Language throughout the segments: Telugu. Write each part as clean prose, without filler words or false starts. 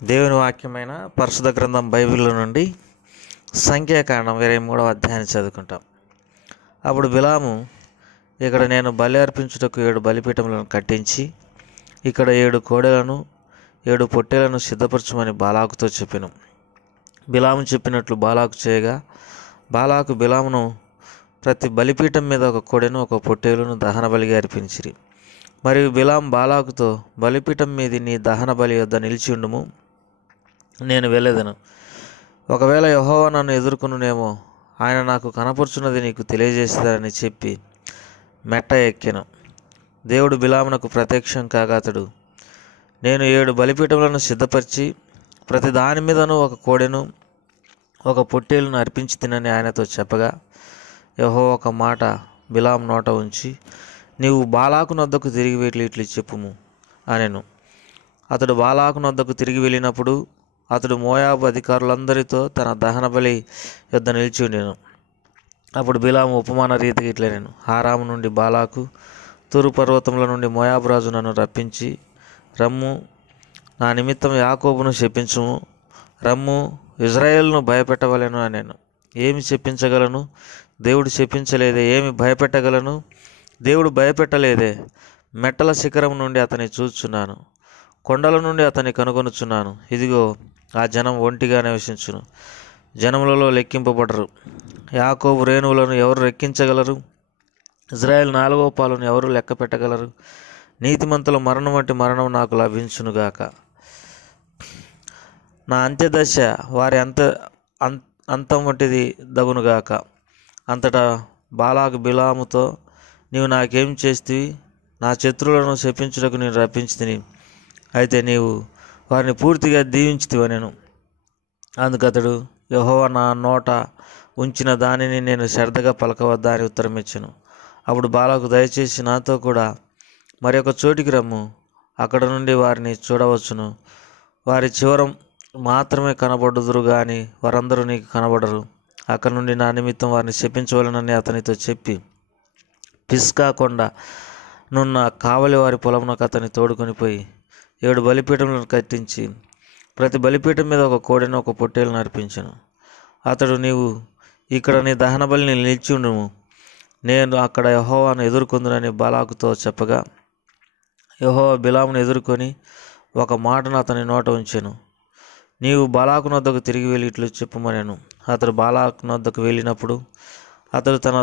దేవుని వాక్యమైన పరిశుద్ధ గ్రంథం బైబిల్లో నుండి సంఖ్యాకాండం 23వ అధ్యాయాన్ని చదువుకుంటాం. అప్పుడు బిలాము, ఇక్కడ నేను బలి అర్పించుటకు 7 బలిపీఠములను కట్టించి ఇక్కడ 7 కోడెలను 7 పొట్టేలను సిద్ధపరచమని బాలాకుతో చెప్పెను. బిలాము చెప్పినట్లు బాలాకు చేయగా, బాలాకు బిలామును ప్రతి బలిపీఠం మీద ఒక కోడెను ఒక పొట్టేలును దహన బలిగా అర్పించిరి. మరియు బిలాము బాలాకుతో, బలిపీఠం మీది నీ దహన బలి యొద్ద నిలిచి ఉండుము, నేను వెళ్ళేదను. ఒకవేళ యెహోవా నన్ను ఎదుర్కొనునేమో, ఆయన నాకు కనపరుచున్నది నీకు తెలియజేస్తారని చెప్పి మెట్ట ఎక్కెను. దేవుడు బిలామునకు ప్రత్యక్షం కాగా అతడు, నేను 7 బలిపీఠములను సిద్ధపరిచి ప్రతి దాని మీదను ఒక కోడెను ఒక పొట్టేలును అర్పించి తినని ఆయనతో చెప్పగా, యెహోవా ఒక మాట బిలాము నోట ఉంచి, నీవు బాలాకు నొద్దకు తిరిగి వెళ్ళి ఇట్లు చెప్పుము అనెను. అతడు బాలాకు నొద్దకు తిరిగి వెళ్ళినప్పుడు అతడు మోయాబు అధికారులందరితో తన దహన బలి యొద్ద నిలిచి ఉండెను. అప్పుడు బిలాము ఉపమాన రీతికి ఇట్లనెను, హారాము నుండి బాలాకు, తూరు పర్వతముల నుండి మోయాబు రాజు నన్ను రప్పించి, రమ్ము, నా నిమిత్తం యాకోబును శపించుము, రమ్ము, ఇజ్రాయేలును భయపెట్టవలెను అనెను. ఏమి చెప్పించగలను? దేవుడు చెప్పించలేదే. ఏమి భయపెట్టగలను? దేవుడు భయపెట్టలేదే. మెట్టల శిఖరం నుండి అతని చూచుచున్నాను, కొండల నుండి అతన్ని కనుగొనుచున్నాను. ఇదిగో, ఆ జనం ఒంటిగా నివసించును, జనములలో లెక్కింపబడరు. యాకోబు రేణువులను ఎవరు లెక్కించగలరు? ఇజ్రాయేల్ 4వ పాలును ఎవరు లెక్క పెట్టగలరు? నీతిమంతుల మరణం వంటి మరణం నాకు లభించునుగాక. నా అంత్యదశ వారి అంతం వంటిది దగునుగాక. అంతటా బాలాకు బిలాముతో, నీవు నాకేం చేస్తివి? నా శత్రువులను శపించుటకు నేను రప్పించితిని, అయితే నీవు వారిని పూర్తిగా దీవించితివనెను. అందుకతడు, యెహోవా నా నోట ఉంచిన దానిని నేను శ్రద్ధగా పలకవద్దా అని ఉత్తరం ఇచ్చెను. అప్పుడు బాలాకు, దయచేసి నాతో కూడా మరొక చోటికి రమ్ము, అక్కడ నుండి వారిని చూడవచ్చును. వారి చివర మాత్రమే కనబడుదురు గాని వారందరూ నీకు కనబడరు. అక్కడ నుండి నా నిమిత్తం వారిని శపించవలనని అతనితో చెప్పి, పిస్కా కొండ నున్న కావలి వారి పొలమునకు అతన్ని తోడుకొని పోయి 7 బలిపీఠములను కట్టించి ప్రతి బలిపీఠం మీద ఒక కోడెను ఒక పొట్టేలును అర్పించెను. అతడు, నీవు ఇక్కడ నీ దహన బలిని నిలిచి ఉండుము, నేను అక్కడ యెహోవాను ఎదుర్కొందునని బాలాకుతో చెప్పగా, యెహోవా బిలామును ఎదుర్కొని ఒక మాటను అతని నోట ఉంచెను. నీవు బాలాకు నొద్దకు తిరిగి వెళ్ళి ఇట్లు చెప్పుమనెను. అతడు బాలాకు నొద్దకు వెళ్ళినప్పుడు అతడు తన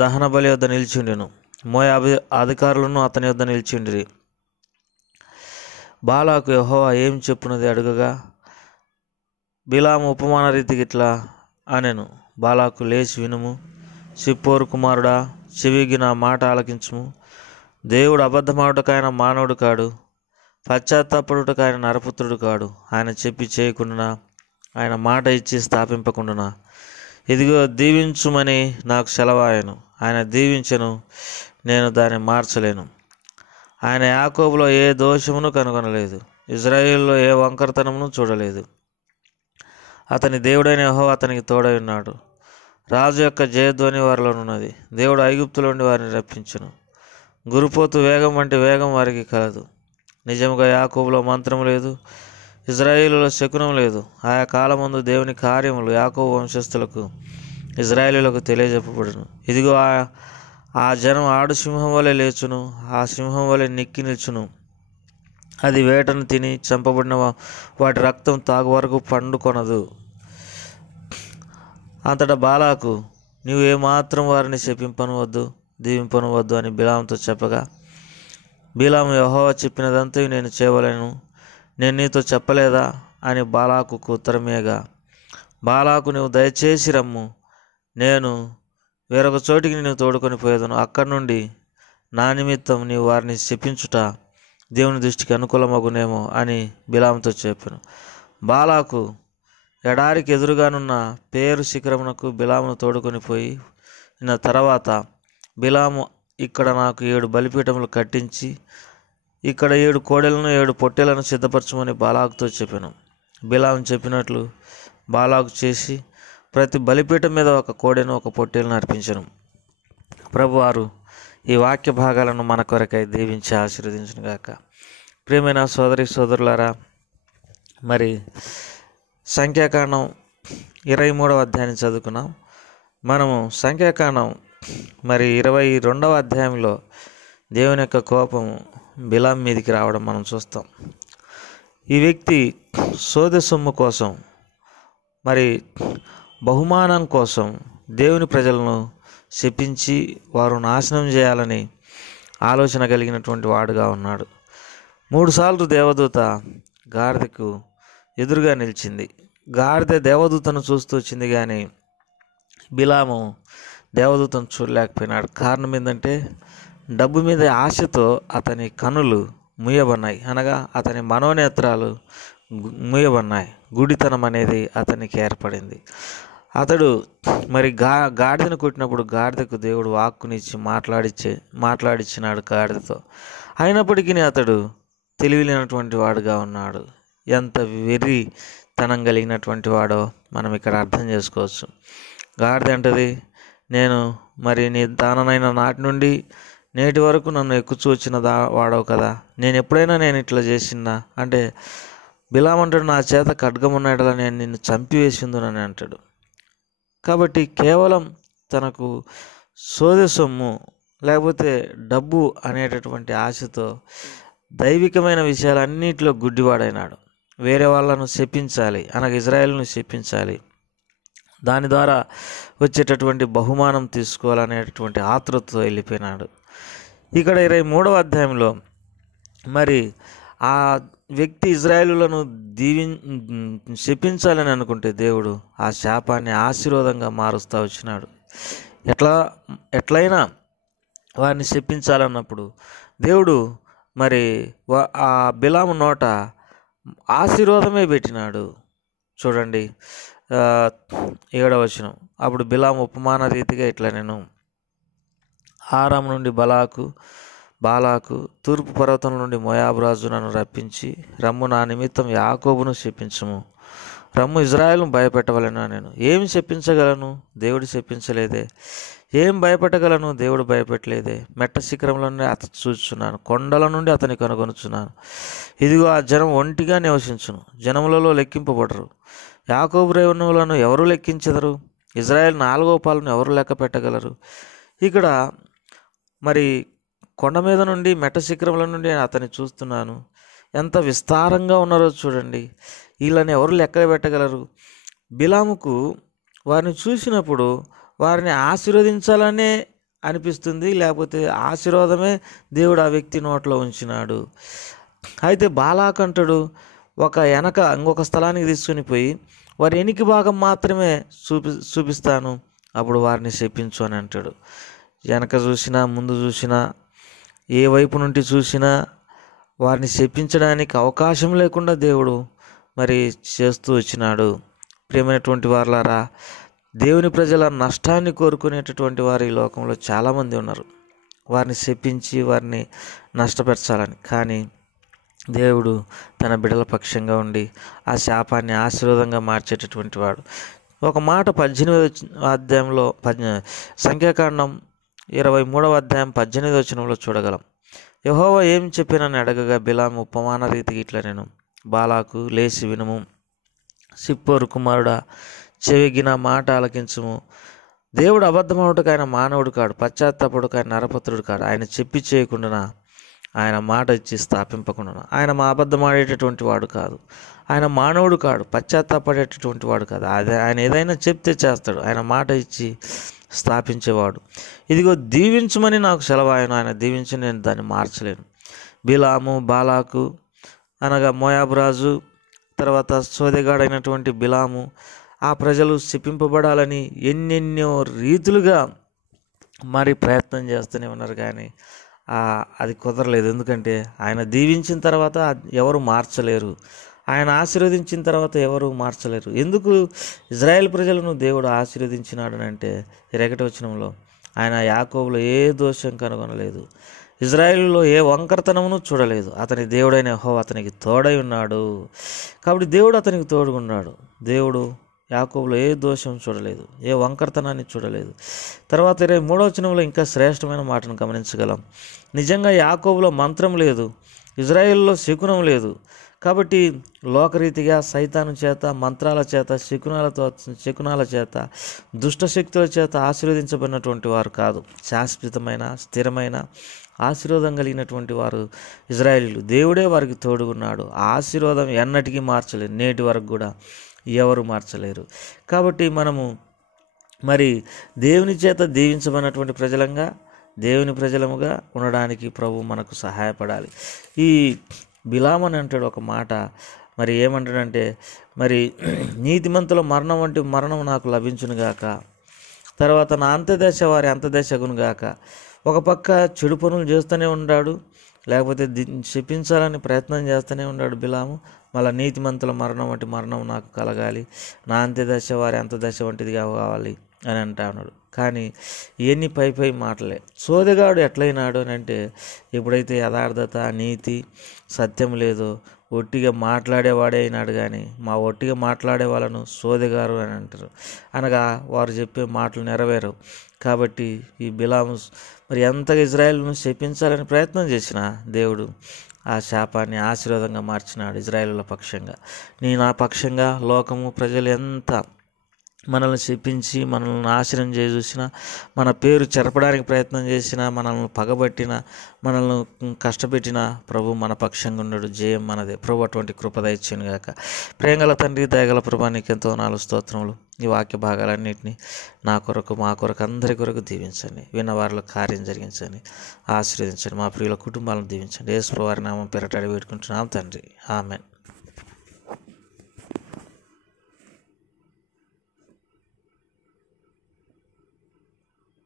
దహన బలి వద్ద నిలిచి ఉండెను. మోయాబు అధికారులను అతని వద్ద నిలిచి ఉండిరి. బాలాకు యెహోవా ఏం చెప్పున్నది అడుగగా, బిలాము ఉపమాన రీతికి ఇట్లా అనెను. బాలాకు, లేచి వినుము, సిప్పోరు కుమారుడా, చెవిగి నా మాట ఆలకించుము. దేవుడు అబద్ధమాడుటకు ఆయన మానవుడు కాడు, పశ్చాత్తాపడుటకు ఆయన నరపుత్రుడు కాడు. ఆయన చెప్పి చేయకుండానా, ఆయన మాట ఇచ్చి స్థాపింపకుండానా? ఇదిగో, దీవించుమని నాకు సెలవాయను. ఆయన దీవించెను, నేను దాన్ని మార్చలేను. ఆయన యాకోబులో ఏ దోషమును కనుగొనలేదు, ఇజ్రాయేలులో ఏ వంకరతనమును చూడలేదు. అతని దేవుడైన యెహోవా అతనికి తోడై ఉన్నాడు. రాజు యొక్క జయధ్వని వారిలోనున్నది. దేవుడు ఐగుప్తులో నుండి వారిని రప్పించెను. గురుపోతు వేగం వంటి వేగం వారికి కలదు. నిజముగా యాకోబులో మంత్రం లేదు, ఇజ్రాయేలులో శకునం లేదు. ఆయా కాలమందు దేవుని కార్యములు యాకోబు వంశస్థులకు ఇజ్రాయేలులకు తెలియజెప్పబడును. ఇదిగో, ఆ జనం ఆడు సింహం వలె లేచును, ఆ సింహం వలె నిక్కి నిల్చును. అది వేటను తిని చంపబడిన వాటి రక్తం తాగు వరకు పండుకొనదు. అంతటా బాలాకు, నీవు ఏమాత్రం వారిని శపింపనవద్దు, దీవింపనవద్దు అని బిలాముతో చెప్పగా, బిలాము, యెహోవా చెప్పినదంతా నేను చేయవలెను, నేను నీతో చెప్పలేదా అని బాలాకుకు ఉత్తరమేగా, బాలాకు, నీవు దయచేసి రమ్ము, నేను వేరొక చోటికి నేను తోడుకొని పోయేదను. అక్కడి నుండి నా నిమిత్తం నీవు వారిని శపించుట దేవుని దృష్టికి అనుకూలమగునేమో అని బిలాముతో చెప్పాను. బాలాకు ఎడారికి ఎదురుగానున్న పేరు శిఖరమునకు బిలామును తోడుకొని పోయి తర్వాత, బిలాము, ఇక్కడ నాకు 7 బలిపీఠములు కట్టించి ఇక్కడ 7 కోడెలను 7 పొట్టేలను సిద్ధపరచమని బాలాకుతో చెప్పాను. బిలాము చెప్పినట్లు బాలాకు చేసి ప్రతి బలిపీఠం మీద ఒక కోడెను ఒక పొట్టేలును అర్పించెను. ప్రభువారు ఈ వాక్య భాగాలను మన కొరకై దీవించి ఆశీర్వదించునుగాక. ప్రియమైన సోదరి సోదరులారా, మరి సంఖ్యాకాండం 23వ అధ్యాయాన్ని చదువుకున్నాం. మనము సంఖ్యాకాండం మరి 22వ అధ్యాయంలో దేవుని యొక్క కోపము బిలాం మీదికి రావడం మనం చూస్తాం. ఈ వ్యక్తి సోదె సొమ్ము కోసం, మరి బహుమానం కోసం దేవుని ప్రజలను శపించి వారు నాశనం చేయాలని ఆలోచన కలిగినటువంటి వాడుగా ఉన్నాడు. 3 సార్లు దేవదూత గాడిదకు ఎదురుగా నిలిచింది. గాడిద దేవదూతను చూస్తూ వచ్చింది, కానీ బిలాము దేవదూతను చూడలేకపోయినాడు. కారణం ఏంటంటే డబ్బు మీద ఆశతో అతని కనులు మూయబన్నాయి, అనగా అతని మనోనేత్రాలు మూయబన్నాయి. గుడితనం అనేది అతనికి ఏర్పడింది. అతడు మరి గాడిదను కొట్టినప్పుడు గాడిదకు దేవుడు వాక్కునిచ్చి మాట్లాడిచ్చినాడు గాడిదతో. అయినప్పటికీ అతడు తెలివిలేనటువంటి వాడుగా ఉన్నాడు. ఎంత వెర్రితనం కలిగినటువంటి వాడో మనం ఇక్కడ అర్థం చేసుకోవచ్చు. గాడిద అంటది, నేను మరి నీ దాననైన నాటి నుండి నేటి వరకు నన్ను ఎక్కుచూ వచ్చిన వాడవు కదా, నేను ఎప్పుడైనా నేను ఇట్లా చేసినా అంటే బిలాం అంటాడు, నా చేత ఖడ్గం ఉన్నాడలా నేను నిన్ను చంపివేసిందునని అంటాడు. కాబట్టి కేవలం తనకు సోదె సొమ్ము లేకపోతే డబ్బు అనేటటువంటి ఆశతో దైవికమైన విషయాలన్నింటిలో గుడ్డివాడైనాడు. వేరే వాళ్ళను శపించాలి, అనగా ఇజ్రాయేలును శపించాలి, దాని ద్వారా వచ్చేటటువంటి బహుమానం తీసుకోవాలనేటటువంటి ఆతృతతో వెళ్ళిపోయినాడు. ఇక్కడ 23వ అధ్యాయంలో మరి ఆ వ్యక్తి ఇజ్రాయేలులను శపించాలని అనుకుంటే దేవుడు ఆ శాపాన్ని ఆశీర్వాదంగా మారుస్తూ వచ్చినాడు. ఎట్లయినా వారిని శపించాలన్నప్పుడు దేవుడు మరి ఆ బిలాము నోట ఆశీర్వాదమే పెట్టినాడు. చూడండి 7వ వచనం, అప్పుడు బిలాము ఉపమాన రీతిగా ఇట్లా, నేను ఆరాము నుండి బాలాకు తూర్పు పర్వతం నుండి మోయాబు రాజు నన్ను రప్పించి, రమ్ము నా నిమిత్తం యాకోబును శపించుము, రమ్ము ఇజ్రాయేలును భయపెట్టవలెనా. నేను ఏమి శపించగలను, దేవుడు శపించలేదే. ఏం భయపెట్టగలను, దేవుడు భయపెట్టలేదే. మెట్ట శిఖరంలో నుండి అతను చూచుచున్నాను, కొండల నుండి అతని కనుగొనుచున్నాను. ఇదిగో ఆ జనం ఒంటిగా నివసించును, జనములలో లెక్కింపబడరు. యాకోబు రేణువులను ఎవరు లెక్కించెదరు, ఇజ్రాయేల్ 4వ పాలను ఎవరు లెక్క పెట్టగలరు. ఇక్కడ మరి కొండ మీద నుండి మెట్ట శిఖరంలో నుండి అతన్ని చూస్తున్నాను, ఎంత విస్తారంగా ఉన్నారో చూడండి, వీళ్ళని ఎవరు లెక్క పెట్టగలరు. బిలాముకు వారిని చూసినప్పుడు వారిని ఆశీర్వదించాలనే అనిపిస్తుంది, లేకపోతే ఆశీర్వాదమే దేవుడు ఆ వ్యక్తి నోట్లో ఉంచినాడు. అయితే బాలాకు అంటాడు, ఇంకొక స్థలానికి తీసుకుని పోయి వారి ఎనికి భాగం మాత్రమే చూపిస్తాను, అప్పుడు వారిని శపించు అని అంటాడు. వెనక చూసినా ముందు చూసినా ఏ వైపు నుండి చూసినా వారిని శపించడానికి అవకాశం లేకుండా దేవుడు మరి చేస్తూ వచ్చినాడు. ప్రియమైనటువంటి వారలారా, దేవుని ప్రజల నష్టాన్ని కోరుకునేటటువంటి వారు ఈ లోకంలో చాలామంది ఉన్నారు, వారిని శపించి వారిని నష్టపరచాలని. కానీ దేవుడు తన బిడ్డల పక్షంగా ఉండి ఆ శాపాన్ని ఆశీర్వాదంగా మార్చేటటువంటి వాడు. ఒక మాట 18వ అధ్యాయంలో సంఖ్యాకాండం 23వ అధ్యాయం 18వ వచనంలో చూడగలం. యెహోవా ఏం చెప్పినని అడగగా బిలాము ఉపమాన రీతికి ఇట్లా, నేను బాలాకు లేచి వినుము, సిప్పోరు కుమారుడా చెవికి నా మాట ఆలకించుము. దేవుడు అబద్ధమాడుటకు ఆయన మానవుడు కాడు, పశ్చాత్తాపడుటకు ఆయన నరపుత్రుడు కాడు. ఆయన చెప్పి చేయకుండా ఆయన మాట ఇచ్చి స్థాపింపకుండా ఆయన అబద్ధమాడేటటువంటి వాడు కాదు. ఆయన మానవుడు కాడు, పశ్చాత్తాపడేటటువంటి వాడు కాదు. ఆయన ఏదైనా చెప్తే చేస్తాడు. ఆయన మాట ఇచ్చి స్థాపించేవాడు. ఇదిగో దీవించమని నాకు సెలవాయను, ఆయన దీవించి నేను దాన్ని మార్చలేను. బిలాము బాలాకు అనగా మోయాబు రాజు, తర్వాత సోదెగాడైనటువంటి బిలాము ఆ ప్రజలు శపింపబడాలని ఎన్నెన్నో రీతులుగా మరి ప్రయత్నం చేస్తూనే ఉన్నారు, కానీ అది కుదరలేదు. ఎందుకంటే ఆయన దీవించిన తర్వాత ఎవరు మార్చలేరు, ఆయన ఆశీర్వదించిన తర్వాత ఎవరు మార్చలేరు. ఎందుకు ఇజ్రాయేల్ ప్రజలను దేవుడు ఆశీర్వదించినాడు అంటే 1వ వచనంలో ఆయన యాకోబులో ఏ దోషం కనుగొనలేదు, ఇజ్రాయేలులో ఏ వంకరతనమును చూడలేదు. అతని దేవుడైన యెహోవా అతనికి తోడై ఉన్నాడు. కాబట్టి దేవుడు అతనికి తోడుగున్నాడు. దేవుడు యాకోబులో ఏ దోషం చూడలేదు, ఏ వంకరతనాన్ని చూడలేదు. తర్వాత 23వ వచనంలో ఇంకా శ్రేష్టమైన మాటను గమనించగలం. నిజంగా యాకోబులో మంత్రం లేదు, ఇజ్రాయేల్లో శకునం లేదు, కాబట్టి లోకరీతిగా సైతాను చేత, మంత్రాల చేత, శకునాల చేత, దుష్టశక్తుల చేత ఆశీర్వదించబడినటువంటి వారు కాదు. శాశ్వతమైన స్థిరమైన ఆశీర్వాదం కలిగినటువంటి వారు ఇజ్రాయేలీలు. దేవుడే వారికి తోడుగున్నాడు. ఆ ఆశీర్వాదం ఎన్నటికీ మార్చలేరు, నేటి వరకు కూడా ఎవరు మార్చలేరు. కాబట్టి మనము మరి దేవుని చేత దీవించబడినటువంటి దేవుని ప్రజలముగా ఉండడానికి ప్రభు మనకు సహాయపడాలి. ఈ బిలాము అని అంటాడు ఒక మాట, మరి ఏమంటాడంటే, మరి నీతిమంతుల మరణం వంటి మరణం నాకు లభించునుగాక, తర్వాత నా అంత్యదశ వారి అంత్యదశగునుగాక. ఒక పక్క చెడు పనులు చేస్తూనే ఉన్నాడు, లేకపోతే శపించాలని ప్రయత్నం చేస్తూనే ఉన్నాడు బిలాము. మళ్ళీ నీతిమంతుల మరణం వంటి మరణం నాకు కలగాలి, నా అంత్యదశ వారి అంత్యదశ వంటిది కావాలి అని అంటా ఉన్నాడు. కానీ ఇవన్నీ పై మాటలే. సోదెగాడు ఎట్లయినాడు అని అంటే, ఎప్పుడైతే యథార్థత, నీతి, సత్యం లేదో ఒట్టిగా మాట్లాడేవాడే అయినాడు. కానీ మా ఒట్టిగా మాట్లాడే వాళ్ళను సోదెగారు అని అంటారు, అనగా వారు చెప్పే మాటలు నెరవేరవు. కాబట్టి ఈ బిలాము మరి ఎంతగా ఇజ్రాయేలును శపించాలని ప్రయత్నం చేసిన దేవుడు ఆ శాపాన్ని ఆశీర్వాదంగా మార్చినాడు ఇజ్రాయేలుల పక్షంగా. నా పక్షంగా లోకము ప్రజలు ఎంత మనల్ని శపించి మనల్ని నాశనం చేసి చూసినా, మన పేరు చెరపడానికి ప్రయత్నం చేసినా, మనల్ని పగబట్టిన, మనల్ని కష్టపెట్టిన ప్రభు మన పక్షంగా ఉన్నాడు. జయం మనదే. ప్రభు అటువంటి కృప దయచేయును గాక. ప్రేమగల తండ్రి, దయగల ప్రభా, నీకు ఎంతో 4 స్తోత్రములు. ఈ వాక్య భాగాలన్నింటినీ నా కొరకు, మా కొరకు, అందరి కొరకు దీవించండి. విన్నవారిలో కార్యం జరిగించండి, ఆశీర్వదించండి. మా ప్రియుల కుటుంబాలను దీవించండి. యేసు వారి నామం పేరట అడిగి పెట్టుకుంటున్నాం తండ్రి. ఆమెన్.